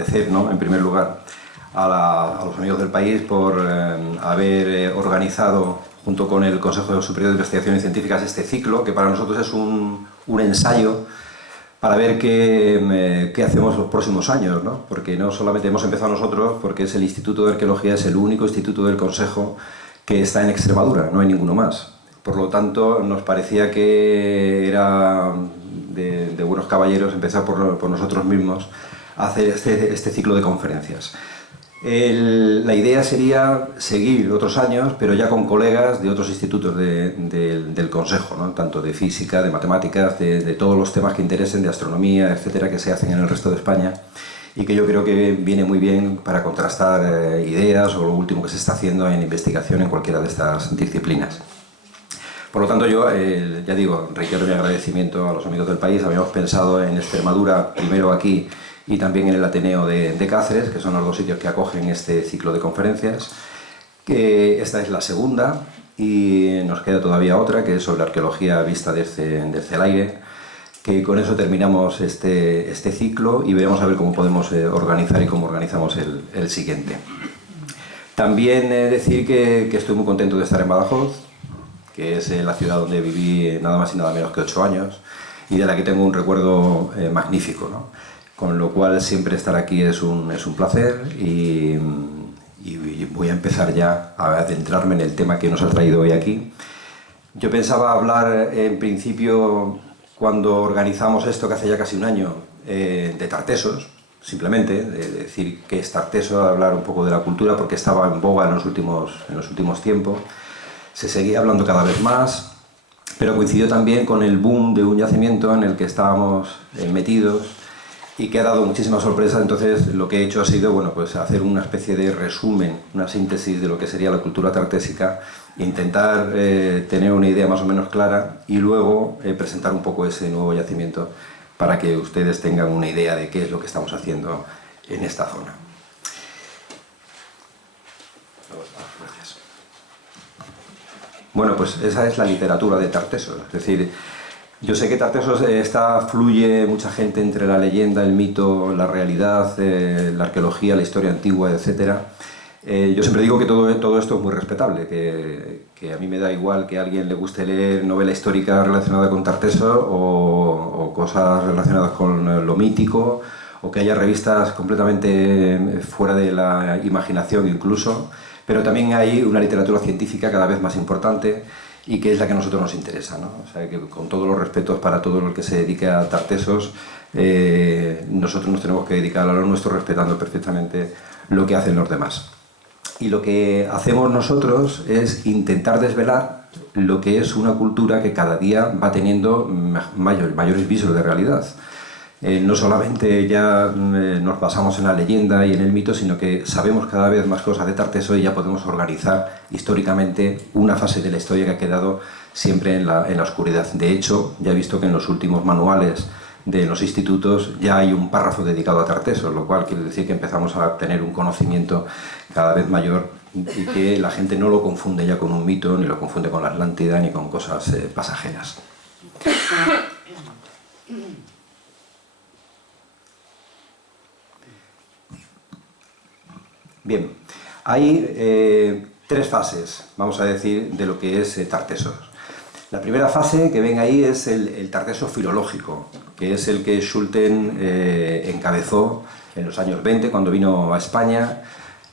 agradecer, ¿no?, en primer lugar a los amigos del país por haber organizado, junto con el Consejo Superior de Investigaciones Científicas, este ciclo, que para nosotros es un ensayo para ver qué hacemos los próximos años, ¿no? Porque no solamente hemos empezado nosotros, porque es el Instituto de Arqueología, es el único instituto del Consejo que está en Extremadura, no hay ninguno más. Por lo tanto, nos parecía que era de buenos caballeros empezar por nosotros mismos a hacer este ciclo de conferencias. La idea sería seguir otros años, pero ya con colegas de otros institutos del Consejo, ¿no?, tanto de física, de matemáticas, de todos los temas que interesen, de astronomía, etcétera, que se hacen en el resto de España, y que yo creo que viene muy bien para contrastar ideas o lo último que se está haciendo en investigación en cualquiera de estas disciplinas. Por lo tanto, yo, ya digo, reitero mi agradecimiento a los amigos del país. Habíamos pensado en Extremadura, primero aquí, y también en el Ateneo de Cáceres, que son los dos sitios que acogen este ciclo de conferencias. Esta es la segunda y nos queda todavía otra, que es sobre arqueología vista desde el aire, que con eso terminamos este ciclo y veremos a ver cómo podemos organizar y cómo organizamos el siguiente. También decir que estoy muy contento de estar en Badajoz, que es la ciudad donde viví nada más y nada menos que 8 años y de la que tengo un recuerdo magnífico, ¿no? Con lo cual siempre estar aquí es un placer y voy a empezar ya a adentrarme en el tema que nos ha traído hoy aquí. Yo pensaba hablar en principio, cuando organizamos esto, que hace ya casi un año, de Tartessos, simplemente, de decir qué es Tarteso, hablar un poco de la cultura, porque estaba en boga en los últimos tiempos. Se seguía hablando cada vez más, pero coincidió también con el boom de un yacimiento en el que estábamos metidos y que ha dado muchísimas sorpresas. Entonces lo que he hecho ha sido, bueno, pues hacer una especie de resumen, una síntesis de lo que sería la cultura tartésica e intentar tener una idea más o menos clara y luego presentar un poco ese nuevo yacimiento para que ustedes tengan una idea de qué es lo que estamos haciendo en esta zona. Gracias. Bueno, pues esa es la literatura de Tartessos. Es decir, yo sé que Tartessos fluye mucha gente entre la leyenda, el mito, la realidad, la arqueología, la historia antigua, etc. Yo siempre digo que todo esto es muy respetable, que a mí me da igual que a alguien le guste leer novela histórica relacionada con Tartessos o cosas relacionadas con lo mítico, o que haya revistas completamente fuera de la imaginación incluso, pero también hay una literatura científica cada vez más importante y que es la que a nosotros nos interesa, ¿no? O sea, que con todos los respetos para todo el que se dedique a Tartessos, nosotros nos tenemos que dedicar a lo nuestro respetando perfectamente lo que hacen los demás. Y lo que hacemos nosotros es intentar desvelar lo que es una cultura que cada día va teniendo mayores visos de realidad. No solamente ya nos basamos en la leyenda y en el mito, sino que sabemos cada vez más cosas de Tartessos y ya podemos organizar históricamente una fase de la historia que ha quedado siempre en la oscuridad. De hecho, ya he visto que en los últimos manuales de los institutos ya hay un párrafo dedicado a Tartessos, lo cual quiere decir que empezamos a tener un conocimiento cada vez mayor y que la gente no lo confunde ya con un mito, ni lo confunde con la Atlántida, ni con cosas pasajeras. Bien, hay 3 fases, vamos a decir, de lo que es Tartessos. La primera fase que ven ahí es el Tarteso filológico, que es el que Schulten encabezó en los años 20, cuando vino a España,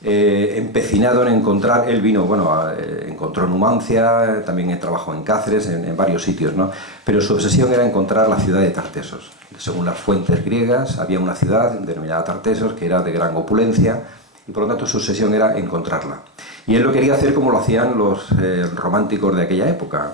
empecinado en encontrar. Él vino, bueno, encontró Numancia, también trabajó en Cáceres, en varios sitios, ¿no? Pero su obsesión era encontrar la ciudad de Tartessos. Según las fuentes griegas, había una ciudad denominada Tartessos que era de gran opulencia, y por lo tanto su obsesión era encontrarla. Y él lo quería hacer como lo hacían los románticos de aquella época,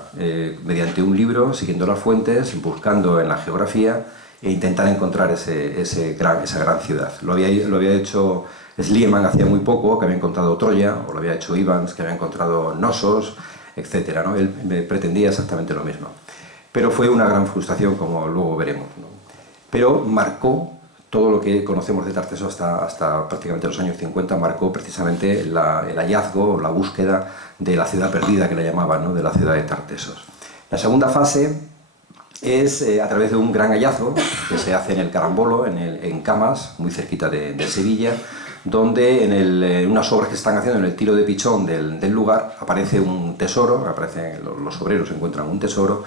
mediante un libro, siguiendo las fuentes, buscando en la geografía e intentar encontrar esa gran ciudad. Lo había hecho Schliemann hacía muy poco, que había encontrado Troya, o lo había hecho Ivans, que había encontrado Knossos, etc., ¿no? Él pretendía exactamente lo mismo. Pero fue una gran frustración, como luego veremos, ¿no? Pero marcó todo lo que conocemos de Tartessos hasta prácticamente los años 50, marcó precisamente el hallazgo, la búsqueda de la ciudad perdida, que la llamaban, ¿no?, de la ciudad de Tartessos. La segunda fase es a través de un gran hallazgo que se hace en el Carambolo, en Camas, muy cerquita de Sevilla, donde en unas obras que se están haciendo en el tiro de pichón del lugar aparece un tesoro, los obreros encuentran un tesoro,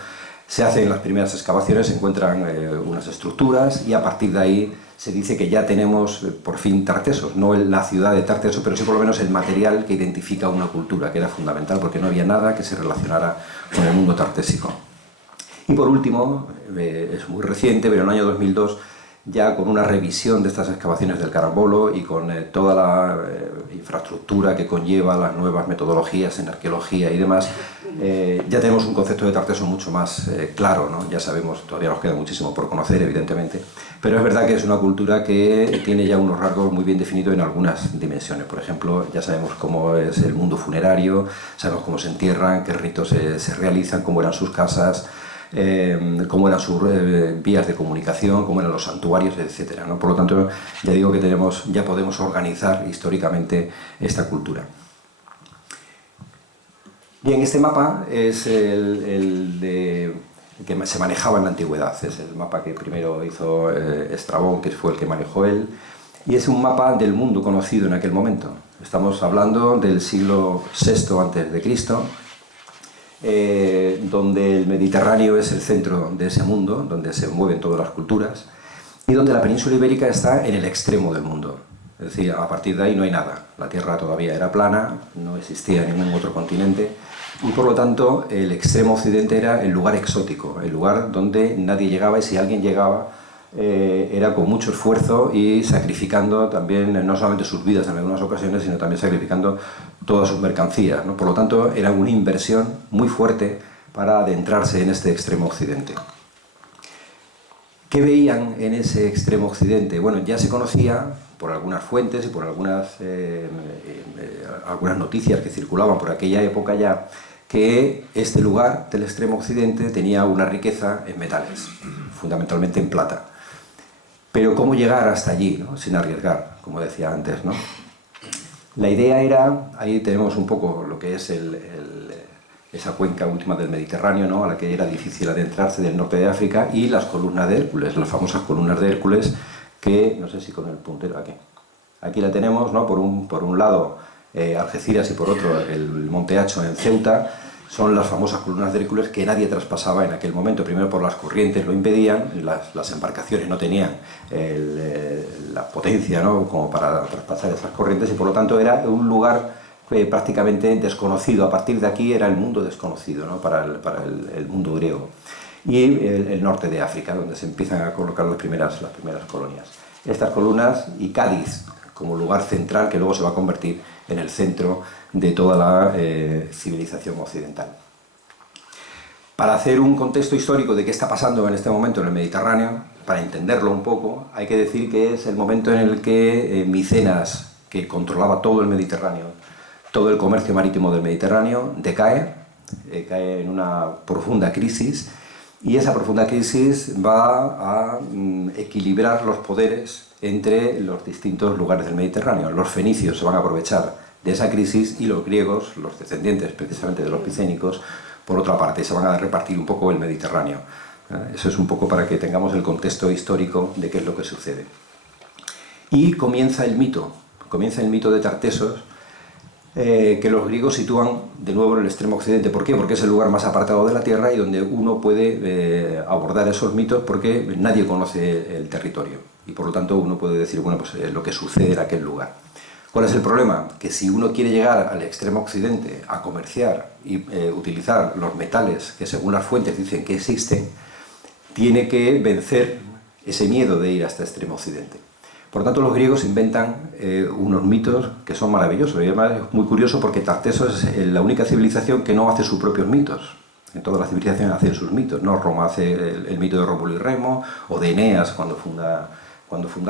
se hacen las primeras excavaciones, se encuentran unas estructuras y a partir de ahí se dice que ya tenemos por fin Tartesos, no la ciudad de Tartesos, pero sí por lo menos el material que identifica una cultura, que era fundamental porque no había nada que se relacionara con el mundo tartésico. Y por último, es muy reciente, pero en el año 2002, ya con una revisión de estas excavaciones del Carambolo y con toda la infraestructura que conlleva las nuevas metodologías en arqueología y demás, ya tenemos un concepto de Tarteso mucho más claro, ¿no? Ya sabemos, todavía nos queda muchísimo por conocer, evidentemente, pero es verdad que es una cultura que tiene ya unos rasgos muy bien definidos en algunas dimensiones. Por ejemplo, ya sabemos cómo es el mundo funerario, sabemos cómo se entierran, qué ritos se realizan, cómo eran sus casas, cómo eran sus vías de comunicación, cómo eran los santuarios, etc., ¿no? Por lo tanto, ya digo que ya podemos organizar históricamente esta cultura. Bien, este mapa es el que se manejaba en la antigüedad, es el mapa que primero hizo Estrabón, que fue el que manejó él, y es un mapa del mundo conocido en aquel momento. Estamos hablando del siglo VI a.C., donde el Mediterráneo es el centro de ese mundo, donde se mueven todas las culturas, y donde la península ibérica está en el extremo del mundo. Es decir, a partir de ahí no hay nada. La Tierra todavía era plana, no existía ningún otro continente, y por lo tanto el extremo occidente era el lugar exótico, el lugar donde nadie llegaba, y si alguien llegaba era con mucho esfuerzo y sacrificando también no solamente sus vidas en algunas ocasiones, sino también sacrificando todas sus mercancías, ¿no? Por lo tanto, era una inversión muy fuerte para adentrarse en este extremo occidente. ¿Qué veían en ese extremo occidente? Bueno, ya se conocía por algunas fuentes y por algunas noticias que circulaban por aquella época ya, que este lugar del extremo occidente tenía una riqueza en metales, fundamentalmente en plata. Pero ¿cómo llegar hasta allí, ¿no? Sin arriesgar, como decía antes, ¿no? La idea era, ahí tenemos un poco lo que es esa cuenca última del Mediterráneo, ¿no? A la que era difícil adentrarse del norte de África, y las columnas de Hércules, las famosas columnas de Hércules, que no sé si con el puntero aquí la tenemos, ¿no? Por un lado Algeciras y por otro el Monte Hacho en Ceuta. Son las famosas columnas de Hércules que nadie traspasaba en aquel momento, primero por las corrientes lo impedían, las embarcaciones no tenían la potencia, ¿no? Como para traspasar esas corrientes, y por lo tanto era un lugar prácticamente desconocido. A partir de aquí era el mundo desconocido, ¿no? para el mundo griego. Y el norte de África, donde se empiezan a colocar las primeras colonias. Estas columnas y Cádiz como lugar central, que luego se va a convertir en el centro de toda la civilización occidental. Para hacer un contexto histórico de qué está pasando en este momento en el Mediterráneo, para entenderlo un poco, hay que decir que es el momento en el que Micenas, que controlaba todo el Mediterráneo, todo el comercio marítimo del Mediterráneo, cae en una profunda crisis, y esa profunda crisis va a equilibrar los poderes entre los distintos lugares del Mediterráneo. Los fenicios se van a aprovechar de esa crisis y los griegos, los descendientes precisamente de los picénicos, por otra parte, se van a repartir un poco el Mediterráneo. Eso es un poco para que tengamos el contexto histórico de qué es lo que sucede. Y comienza el mito de Tartesos, que los griegos sitúan de nuevo en el extremo occidente. ¿Por qué? Porque es el lugar más apartado de la Tierra y donde uno puede abordar esos mitos, porque nadie conoce el territorio y por lo tanto uno puede decir, bueno, pues lo que sucede en aquel lugar. ¿Cuál es el problema? Que si uno quiere llegar al extremo occidente a comerciar y utilizar los metales que según las fuentes dicen que existen, tiene que vencer ese miedo de ir hasta el extremo occidente. Por tanto, los griegos inventan unos mitos que son maravillosos. Y además es muy curioso porque Tartesos es la única civilización que no hace sus propios mitos. En todas las civilizaciones hacen sus mitos, ¿no? Roma hace el mito de Rómulo y Remo, o de Eneas cuando funda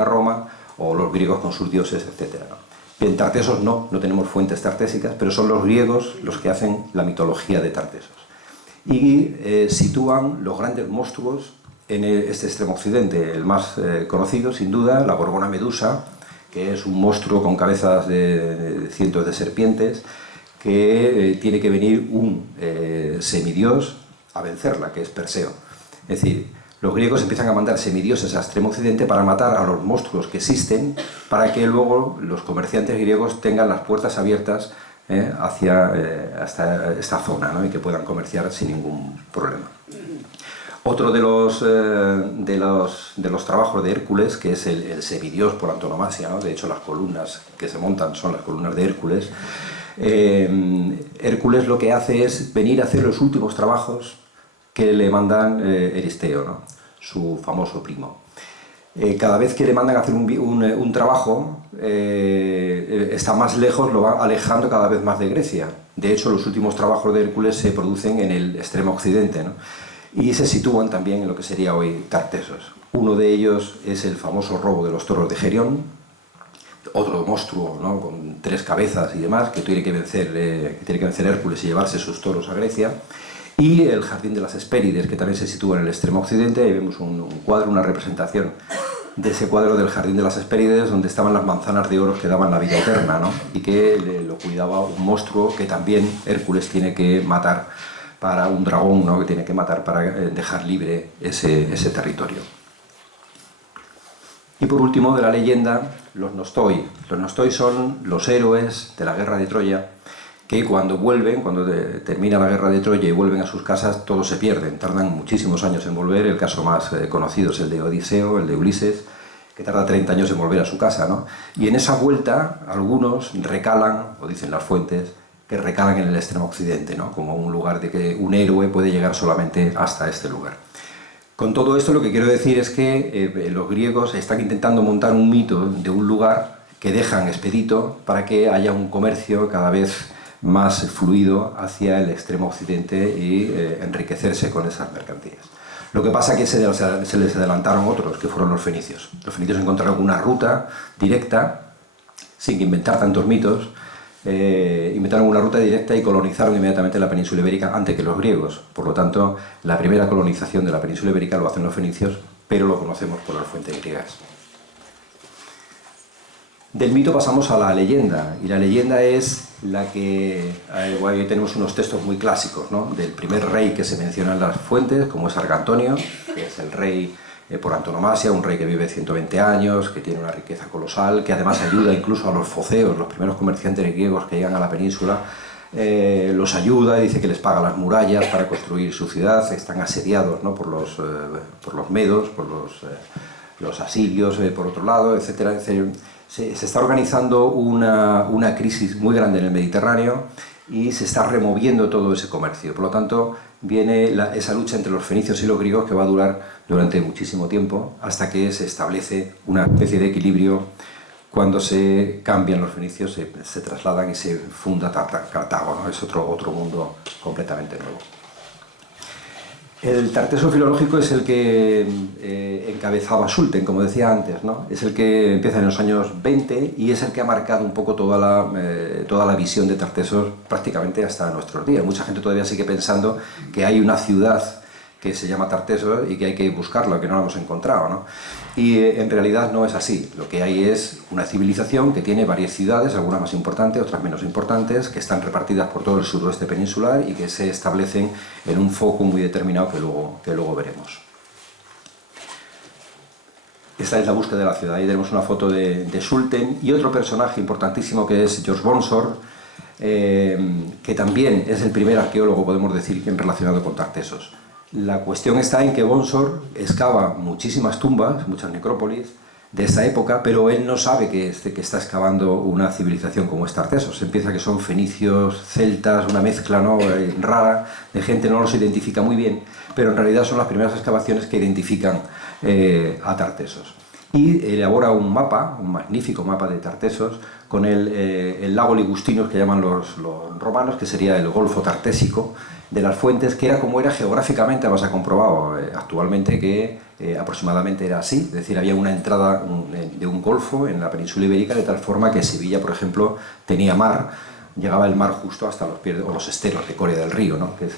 Roma, o los griegos con sus dioses, etc., ¿no? Bien, Tartesos no tenemos fuentes tartésicas, pero son los griegos los que hacen la mitología de Tartesos. Y sitúan los grandes monstruos en este extremo occidente. El más conocido, sin duda, la Gorgona Medusa, que es un monstruo con cabezas de cientos de serpientes, que tiene que venir un semidios a vencerla, que es Perseo. Es decir, los griegos empiezan a mandar semidioses a Extremo Occidente para matar a los monstruos que existen, para que luego los comerciantes griegos tengan las puertas abiertas hasta esta zona, ¿no? Y que puedan comerciar sin ningún problema. Otro de los trabajos de Hércules, que es el semidios por antonomasia, ¿no? De hecho las columnas que se montan son las columnas de Hércules. Hércules lo que hace es venir a hacer los últimos trabajos que le mandan Euristeo, ¿no? Su famoso primo. Cada vez que le mandan a hacer un trabajo, está más lejos, lo va alejando cada vez más de Grecia. De hecho, los últimos trabajos de Hércules se producen en el extremo occidente, ¿no? Y se sitúan también en lo que sería hoy Tartesos. Uno de ellos es el famoso robo de los toros de Gerión, otro monstruo, ¿no? Con 3 cabezas y demás, que tiene que vencer Hércules y llevarse sus toros a Grecia. Y el Jardín de las Hespérides, que también se sitúa en el extremo occidente. Ahí vemos un cuadro, una representación de ese cuadro del Jardín de las Hespérides, donde estaban las manzanas de oro que daban la vida eterna, ¿no? Y que lo cuidaba un monstruo que también Hércules tiene que matar, para un dragón, ¿no? Que tiene que matar para dejar libre ese territorio. Y por último, de la leyenda, los Nostoi. Los Nostoi son los héroes de la guerra de Troya, que cuando vuelven, cuando termina la guerra de Troya y vuelven a sus casas, todos se pierden, tardan muchísimos años en volver. El caso más conocido es el de Odiseo, el de Ulises, que tarda 30 años en volver a su casa, ¿no? Y en esa vuelta, algunos recalan, o dicen las fuentes, que recalan en el extremo occidente, ¿no? Como un lugar de que un héroe puede llegar solamente hasta este lugar. Con todo esto lo que quiero decir es que los griegos están intentando montar un mito de un lugar que dejan expedito para que haya un comercio cada vez más fluido hacia el extremo occidente y enriquecerse con esas mercancías. Lo que pasa es que se les adelantaron otros, que fueron los fenicios. Los fenicios encontraron una ruta directa, sin inventar tantos mitos. Inventaron una ruta directa y colonizaron inmediatamente la península ibérica antes que los griegos. Por lo tanto, la primera colonización de la península ibérica lo hacen los fenicios, pero lo conocemos por las fuentes griegas. Del mito pasamos a la leyenda, y la leyenda es la que... Ahí tenemos unos textos muy clásicos, ¿no? Del primer rey que se menciona en las fuentes, como es Argantonio, que es el rey por antonomasia, un rey que vive 120 años, que tiene una riqueza colosal, que además ayuda incluso a los foceos, los primeros comerciantes griegos que llegan a la península, los ayuda y dice que les paga las murallas para construir su ciudad. Están asediados, ¿no? por los medos, por los asirios, por otro lado, etcétera. Se está organizando una crisis muy grande en el Mediterráneo y se está removiendo todo ese comercio. Por lo tanto, viene esa lucha entre los fenicios y los griegos, que va a durar durante muchísimo tiempo, hasta que se establece una especie de equilibrio. Cuando se cambian los fenicios, se trasladan y se funda Cartago, ¿no? Es otro mundo completamente nuevo. El Tarteso filológico es el que encabezaba Sulten, como decía antes, ¿no? Es el que empieza en los años 20 y es el que ha marcado un poco toda la visión de Tartesos prácticamente hasta nuestros días. Mucha gente todavía sigue pensando que hay una ciudad que se llama Tartesos y que hay que buscarla, que no la hemos encontrado, ¿no? Y en realidad no es así. Lo que hay es una civilización que tiene varias ciudades, algunas más importantes, otras menos importantes, que están repartidas por todo el suroeste peninsular y que se establecen en un foco muy determinado que luego veremos. Esta es la búsqueda de la ciudad. Ahí tenemos una foto de Sulten y otro personaje importantísimo que es George Bonsor, que también es el primer arqueólogo, podemos decir, relacionado con Tartesos. La cuestión está en que Bonsor excava muchísimas tumbas, muchas necrópolis de esta época, pero él no sabe que está excavando una civilización como es Tartesos. Se piensa que son fenicios, celtas, una mezcla, ¿no? Rara de gente, no los identifica muy bien, pero en realidad son las primeras excavaciones que identifican a Tartesos. Y elabora un mapa, un magnífico mapa de Tartesos, con el lago Ligustinos, que llaman los romanos, que sería el Golfo Tartésico de las fuentes, que era como era geográficamente. Además ha comprobado actualmente que aproximadamente era así, es decir, había una entrada de un golfo en la península ibérica, de tal forma que Sevilla, por ejemplo, tenía mar, llegaba el mar justo hasta los pies, o los esteros de Coria del Río, ¿no? Que es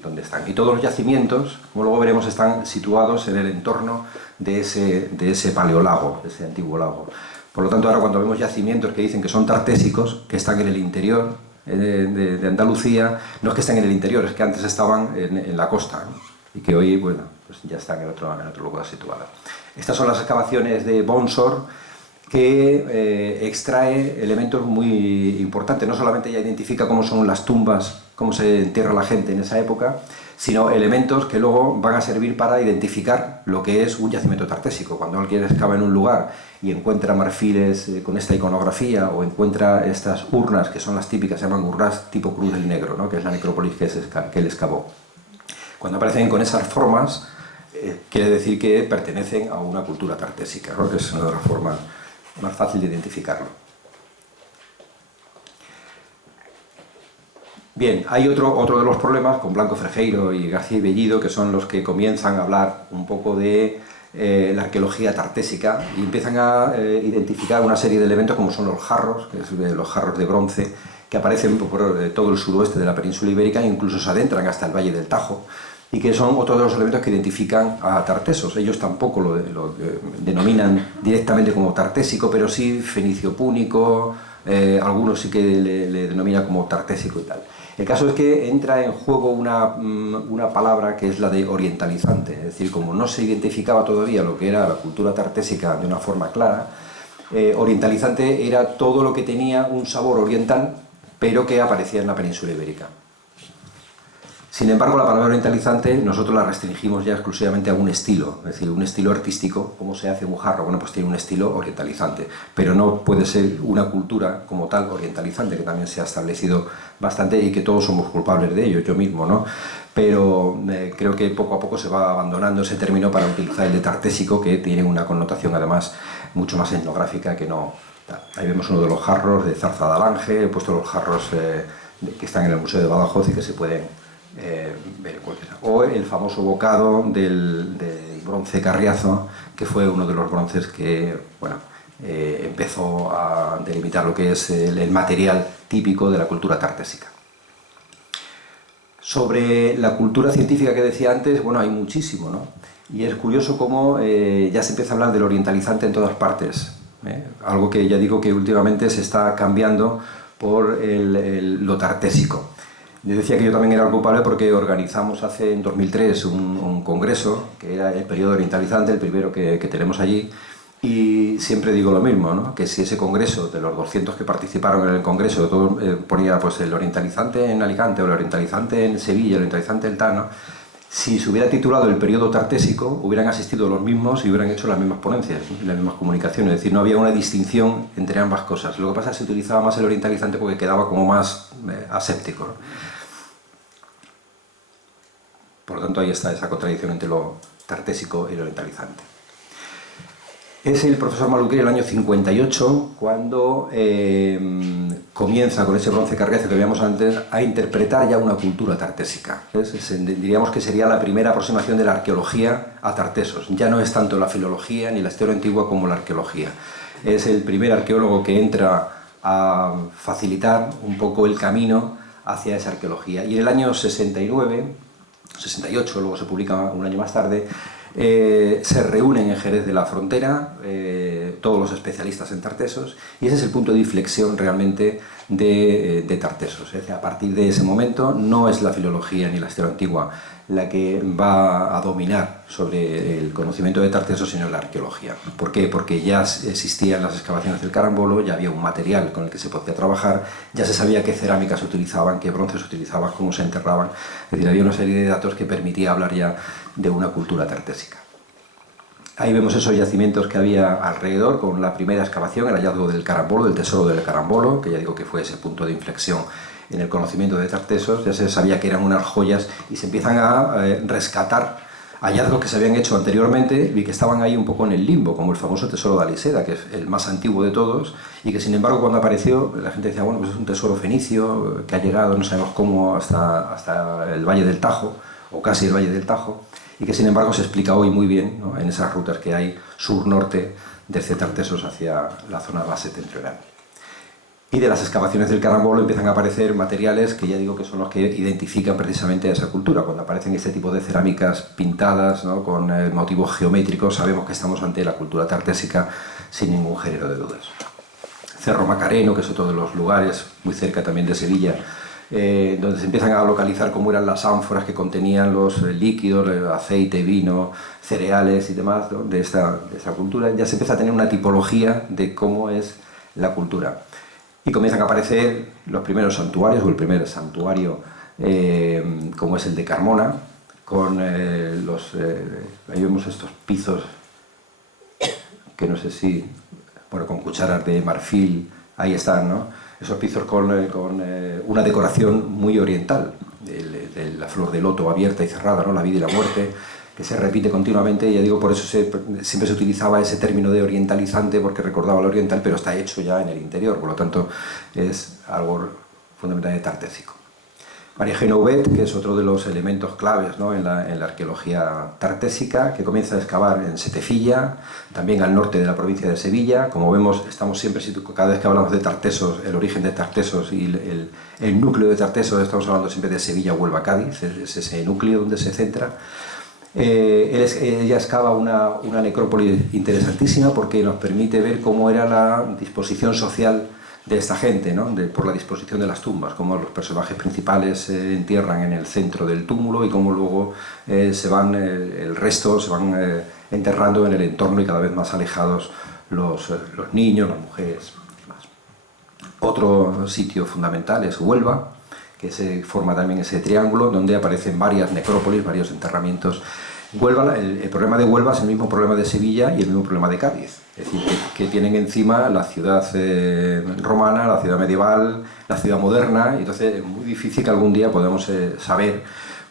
donde están. Y todos los yacimientos, como luego veremos, están situados en el entorno de ese paleolago, de ese antiguo lago. Por lo tanto, ahora cuando vemos yacimientos que dicen que son tartésicos, que están en el interior de Andalucía, no es que estén en el interior, es que antes estaban en la costa, ¿no? Y que hoy, bueno, pues ya está en otro lugar situada. Estas son las excavaciones de Bonsor, que extrae elementos muy importantes. No solamente ya identifica cómo son las tumbas, cómo se entierra la gente en esa época, sino elementos que luego van a servir para identificar lo que es un yacimiento tartésico. Cuando alguien excava en un lugar y encuentra marfiles con esta iconografía, o encuentra estas urnas, que son las típicas, se llaman urnas tipo Cruz del Negro, ¿no?, que es la necrópolis que él excavó. Cuando aparecen con esas formas, quiere decir que pertenecen a una cultura tartésica, ¿no?, que es una de las formas más fácil de identificarlo. Bien, hay otro de los problemas con Blanco Frejeiro y García y Bellido, que son los que comienzan a hablar un poco de la arqueología tartésica y empiezan a identificar una serie de elementos como son los jarros, que es los jarros de bronce, que aparecen por todo el suroeste de la península ibérica e incluso se adentran hasta el Valle del Tajo, y que son otro de los elementos que identifican a Tartesos. Ellos tampoco lo denominan directamente como tartésico, pero sí fenicio púnico, algunos sí que le denominan como tartésico y tal. El caso es que entra en juego una palabra que es la de orientalizante, es decir, como no se identificaba todavía lo que era la cultura tartésica de una forma clara, orientalizante era todo lo que tenía un sabor oriental, pero que aparecía en la península ibérica. Sin embargo, la palabra orientalizante nosotros la restringimos ya exclusivamente a un estilo, es decir, un estilo artístico. ¿Cómo se hace un jarro? Bueno, pues tiene un estilo orientalizante, pero no puede ser una cultura como tal orientalizante, que también se ha establecido bastante y que todos somos culpables de ello, yo mismo, ¿no? Pero creo que poco a poco se va abandonando ese término para utilizar el de tartésico, que tiene una connotación además mucho más etnográfica que no. Ahí vemos uno de los jarros de Zarza de Alange, he puesto los jarros que están en el Museo de Badajoz y que se pueden ver cualquiera. O el famoso bocado del bronce Carriazo, que fue uno de los bronces que, bueno, empezó a delimitar lo que es el material típico de la cultura tartésica. Sobre la cultura científica que decía antes, bueno, hay muchísimo, ¿no? Y es curioso cómo ya se empieza a hablar del orientalizante en todas partes, algo que ya digo que últimamente se está cambiando por lo tartésico. Yo decía que yo también era el culpable porque organizamos en 2003 un congreso, que era el periodo orientalizante, el primero que tenemos allí, y siempre digo lo mismo, ¿no?, que si ese congreso, de los 200 que participaron en el congreso, todo ponía pues el orientalizante en Alicante, o el orientalizante en Sevilla, el orientalizante en tal, ¿no?, si se hubiera titulado el periodo tartésico, hubieran asistido los mismos y hubieran hecho las mismas ponencias, ¿no?, y las mismas comunicaciones, es decir, no había una distinción entre ambas cosas. Lo que pasa es que se utilizaba más el orientalizante porque quedaba como más aséptico, ¿no? Por lo tanto, ahí está esa contradicción entre lo tartésico y lo orientalizante. Es el profesor Maluquer el año 58 cuando comienza con ese bronce Carriazo que veíamos antes a interpretar ya una cultura tartésica. Diríamos que sería la primera aproximación de la arqueología a Tartesos. Ya no es tanto la filología ni la historia antigua como la arqueología. Es el primer arqueólogo que entra a facilitar un poco el camino hacia esa arqueología. Y en el año 68, luego se publica un año más tarde, se reúnen en Jerez de la Frontera todos los especialistas en Tartesos, y ese es el punto de inflexión realmente de Tartesos. Es decir, a partir de ese momento no es la filología ni la historia antigua la que va a dominar sobre el conocimiento de Tartesos, sino la arqueología. ¿Por qué? Porque ya existían las excavaciones del Carambolo, ya había un material con el que se podía trabajar, ya se sabía qué cerámicas se utilizaban, qué bronces se utilizaban, cómo se enterraban. Es decir, había una serie de datos que permitía hablar ya de una cultura tartésica. Ahí vemos esos yacimientos que había alrededor, con la primera excavación, el hallazgo del Carambolo, del tesoro del Carambolo, que ya digo que fue ese punto de inflexión en el conocimiento de Tartesos. Ya se sabía que eran unas joyas y se empiezan a rescatar hallazgos que se habían hecho anteriormente y que estaban ahí un poco en el limbo, como el famoso tesoro de Aliseda, que es el más antiguo de todos, y que sin embargo cuando apareció la gente decía, bueno, pues es un tesoro fenicio que ha llegado, no sabemos cómo, hasta el Valle del Tajo, o casi el Valle del Tajo, y que sin embargo se explica hoy muy bien, ¿no?, en esas rutas que hay sur-norte desde Tartesos hacia la zona más septentrional. Y de las excavaciones del Carambolo empiezan a aparecer materiales que ya digo que son los que identifican precisamente a esa cultura. Cuando aparecen este tipo de cerámicas pintadas, ¿no?, con motivos geométricos, sabemos que estamos ante la cultura tartésica sin ningún género de dudas. Cerro Macareno, que es otro de los lugares muy cerca también de Sevilla, donde se empiezan a localizar cómo eran las ánforas que contenían los líquidos, aceite, vino, cereales y demás, ¿no?, de esta cultura. Ya se empieza a tener una tipología de cómo es la cultura. Y comienzan a aparecer los primeros santuarios, o el primer santuario, como es el de Carmona, con ahí vemos estos pisos, que no sé si, bueno, con cucharas de marfil, ahí están, ¿no? Esos pisos con una decoración muy oriental, de la flor de loto abierta y cerrada, ¿no?, la vida y la muerte, que se repite continuamente. Y ya digo, por eso siempre se utilizaba ese término de orientalizante, porque recordaba lo oriental, pero está hecho ya en el interior, por lo tanto es algo fundamentalmente tartésico. María Genovet, que es otro de los elementos claves, ¿no?, en la arqueología tartésica, que comienza a excavar en Setefilla, también al norte de la provincia de Sevilla. Como vemos, estamos siempre, cada vez que hablamos de Tartesos, el origen de Tartesos y el núcleo de Tartesos, estamos hablando siempre de Sevilla, Huelva, Cádiz, es ese núcleo donde se centra. Ella excava una necrópolis interesantísima, porque nos permite ver cómo era la disposición social de esta gente, ¿no?, por la disposición de las tumbas, cómo los personajes principales se entierran en el centro del túmulo y cómo luego el resto se van enterrando en el entorno, y cada vez más alejados los niños, las mujeres. Otro sitio fundamental es Huelva, que se forma también ese triángulo donde aparecen varias necrópolis, varios enterramientos. Huelva, el problema de Huelva es el mismo problema de Sevilla y el mismo problema de Cádiz. Es decir, que tienen encima la ciudad romana, la ciudad medieval, la ciudad moderna, y entonces es muy difícil que algún día podamos saber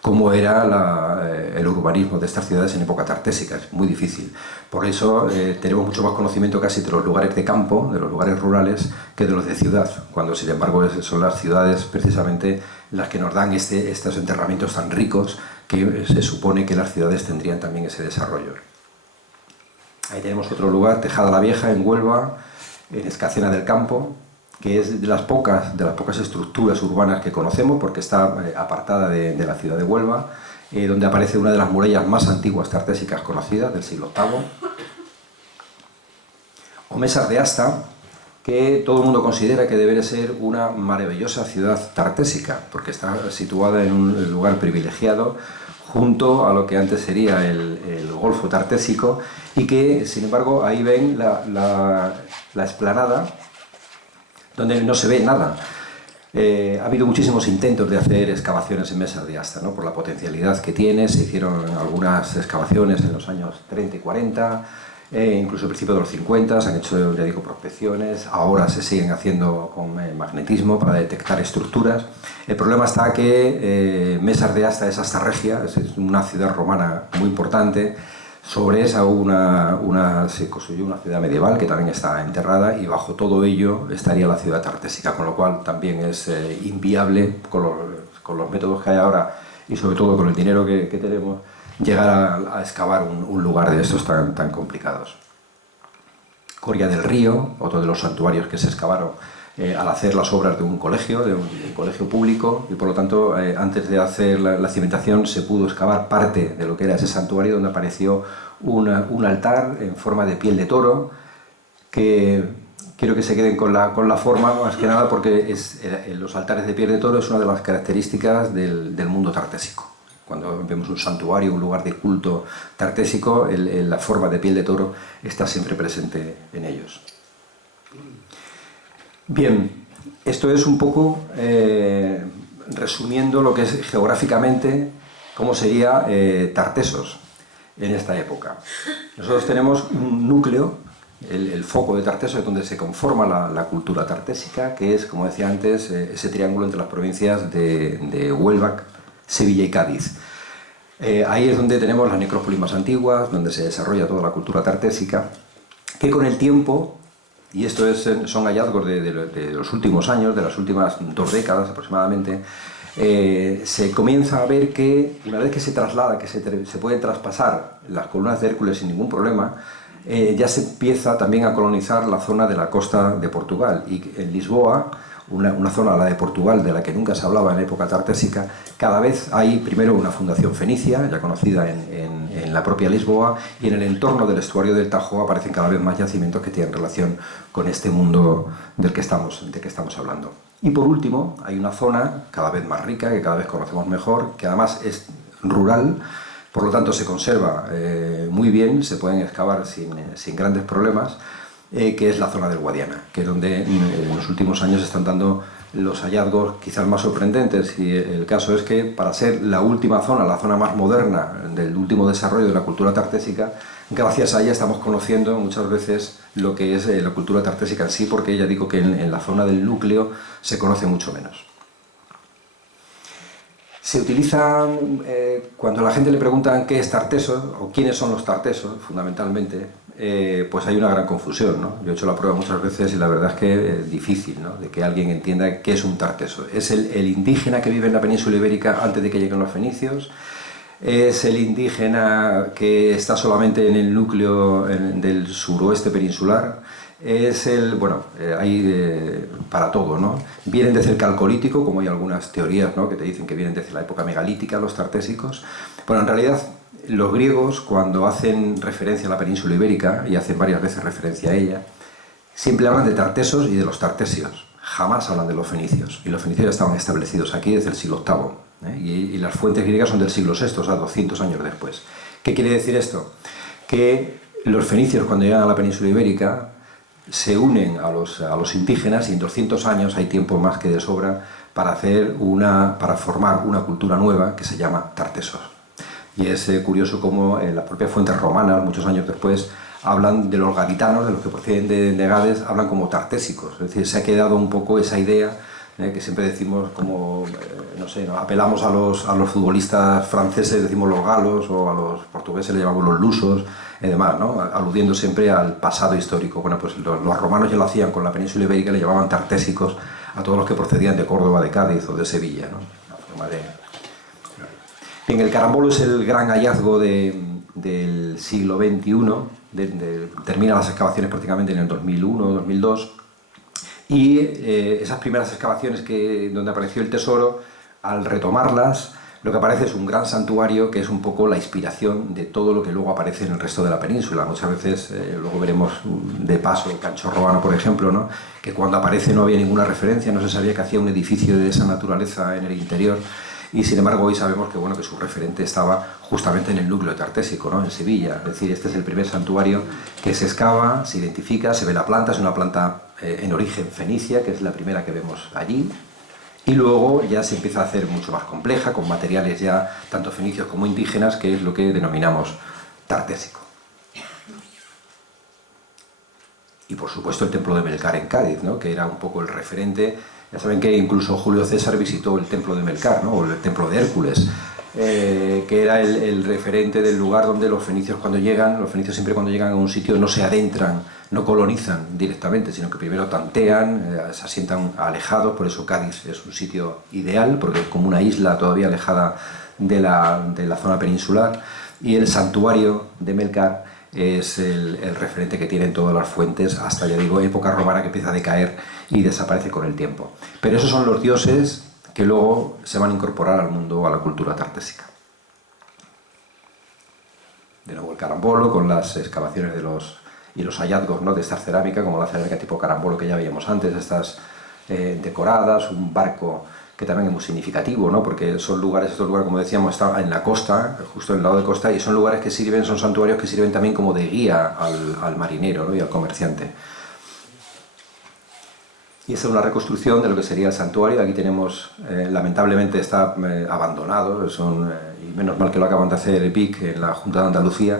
cómo era el urbanismo de estas ciudades en época tartésica. Es muy difícil. Por eso tenemos mucho más conocimiento casi de los lugares de campo, de los lugares rurales, que de los de ciudad, cuando sin embargo son las ciudades precisamente las que nos dan estos enterramientos tan ricos, que se supone que las ciudades tendrían también ese desarrollo. Ahí tenemos otro lugar, Tejada la Vieja, en Huelva, en Escacena del Campo, que es de las pocas estructuras urbanas que conocemos, porque está apartada de la ciudad de Huelva, donde aparece una de las murallas más antiguas tartésicas conocidas, del siglo VIII. O Mesas de Asta, que todo el mundo considera que debe ser una maravillosa ciudad tartésica, porque está situada en un lugar privilegiado, junto a lo que antes sería el Golfo Tartésico, y que, sin embargo, ahí ven la explanada, donde no se ve nada. Ha habido muchísimos intentos de hacer excavaciones en Mesas de Asta, ¿no?, por la potencialidad que tiene. Se hicieron algunas excavaciones en los años 30 y 40, incluso al principio de los 50, se han hecho, ya digo, prospecciones. Ahora se siguen haciendo con magnetismo para detectar estructuras. El problema está que Mesas de Asta es Asta Regia, es una ciudad romana muy importante. Sobre esa se construyó una ciudad medieval que también está enterrada, y bajo todo ello estaría la ciudad tartésica, con lo cual también es inviable, con los métodos que hay ahora y sobre todo con el dinero que tenemos, llegar a excavar un lugar de estos tan complicados. Coria del Río, otro de los santuarios que se excavaron al hacer las obras de un colegio público, y por lo tanto antes de hacer la cimentación se pudo excavar parte de lo que era ese santuario, donde apareció un altar en forma de piel de toro, que quiero que se queden con la forma, más que nada porque los altares de piel de toro es una de las características del mundo tartésico. Cuando vemos un santuario, un lugar de culto tartésico, la forma de piel de toro está siempre presente en ellos. Bien, esto es un poco resumiendo lo que es geográficamente cómo sería Tartesos en esta época. Nosotros tenemos un núcleo, el foco de Tartesos, donde se conforma la cultura tartésica, que es, como decía antes, ese triángulo entre las provincias de Huelva, Sevilla y Cádiz. Ahí es donde tenemos las necrópolis más antiguas, donde se desarrolla toda la cultura tartésica, que con el tiempo, y esto son hallazgos de los últimos años, de las últimas 2 décadas aproximadamente, se comienza a ver que una vez que se traslada, que se pueden traspasar las columnas de Hércules sin ningún problema, ya se empieza también a colonizar la zona de la costa de Portugal, y en Lisboa, una zona, la de Portugal, de la que nunca se hablaba en época tartésica, cada vez hay primero una fundación fenicia, ya conocida en la propia Lisboa, y en el entorno del estuario del Tajo aparecen cada vez más yacimientos que tienen relación con este mundo del que estamos hablando. Y por último, hay una zona cada vez más rica, que cada vez conocemos mejor, que además es rural, por lo tanto se conserva muy bien, se pueden excavar sin grandes problemas, que es la zona del Guadiana, que es donde en los últimos años están dando los hallazgos quizás más sorprendentes. Y el caso es que para ser la última zona, la zona más moderna del último desarrollo de la cultura tartésica, gracias a ella estamos conociendo muchas veces lo que es la cultura tartésica en sí, porque ya digo que en la zona del núcleo se conoce mucho menos. Se utiliza, cuando a la gente le preguntan qué es Tarteso o quiénes son los tartesos, fundamentalmente, pues hay una gran confusión, ¿no? Yo he hecho la prueba muchas veces y la verdad es que es difícil, ¿no?, de que alguien entienda qué es un tarteso. Es el indígena que vive en la península ibérica antes de que lleguen los fenicios. Es el indígena que está solamente en el núcleo del suroeste peninsular. Es bueno, hay para todo, ¿no? Vienen desde el calcolítico, como hay algunas teorías, ¿no?, que te dicen que vienen desde la época megalítica, los tartésicos. Bueno, en realidad, los griegos, cuando hacen referencia a la península ibérica, y hacen varias veces referencia a ella, siempre hablan de tartesos y de los tartesios. Jamás hablan de los fenicios. Y los fenicios ya estaban establecidos aquí desde el siglo VIII. Y las fuentes griegas son del siglo VI, o sea, 200 años después. ¿Qué quiere decir esto? Que los fenicios, cuando llegan a la península ibérica, se unen a los indígenas, y en 200 años hay tiempo más que de sobra para formar una cultura nueva que se llama tartesos. Y es curioso cómo en las propias fuentes romanas, muchos años después, hablan de los gaditanos, de los que proceden de Gades, hablan como tartésicos. Es decir, se ha quedado un poco esa idea que siempre decimos como, no sé, apelamos a los futbolistas franceses, decimos los galos, o a los portugueses le llamamos los lusos, y demás, ¿no?, aludiendo siempre al pasado histórico. Bueno, pues los romanos ya lo hacían con la península ibérica, le llamaban tartésicos a todos los que procedían de Córdoba, de Cádiz o de Sevilla, ¿no? Una forma de... Bien, el carambolo es el gran hallazgo del siglo XXI, termina las excavaciones prácticamente en el 2001, 2002, y esas primeras excavaciones donde apareció el tesoro, al retomarlas, lo que aparece es un gran santuario que es un poco la inspiración de todo lo que luego aparece en el resto de la península. Muchas veces, luego veremos de paso Cancho Romano, por ejemplo, ¿no?, que cuando aparece no había ninguna referencia, no se sabía que hacía un edificio de esa naturaleza en el interior, y sin embargo hoy sabemos que, bueno, que su referente estaba justamente en el núcleo tartésico, ¿no?, en Sevilla. Es decir, este es el primer santuario que se excava, se identifica, se ve la planta, es una planta en origen fenicia, que es la primera que vemos allí, y luego ya se empieza a hacer mucho más compleja, con materiales ya tanto fenicios como indígenas, que es lo que denominamos tartésico. Y por supuesto el templo de Melcar en Cádiz, ¿no?, que era un poco el referente. Ya saben que incluso Julio César visitó el templo de Melcar, ¿no?, o el templo de Hércules, que era el referente del lugar donde los fenicios siempre cuando llegan a un sitio no se adentran, no colonizan directamente, sino que primero tantean, se asientan alejados. Por eso Cádiz es un sitio ideal, porque es como una isla todavía alejada de la zona peninsular, y el santuario de Melcar es el referente que tienen todas las fuentes, hasta, ya digo, época romana, que empieza a decaer y desaparece con el tiempo. Pero esos son los dioses que luego se van a incorporar al mundo, a la cultura tartésica. De nuevo el carambolo, con las excavaciones y los hallazgos, ¿no?, de esta cerámica, como la cerámica tipo carambolo que ya veíamos antes, estas decoradas, un barco que también es muy significativo, ¿no?, porque estos lugares, como decíamos, están en la costa, justo en el lado de costa, y son lugares que sirven, son santuarios que sirven también como de guía al marinero, ¿no?, y al comerciante. Y esta es una reconstrucción de lo que sería el santuario. Aquí tenemos, lamentablemente está abandonado, y menos mal que lo acaban de hacer el PIC en la Junta de Andalucía,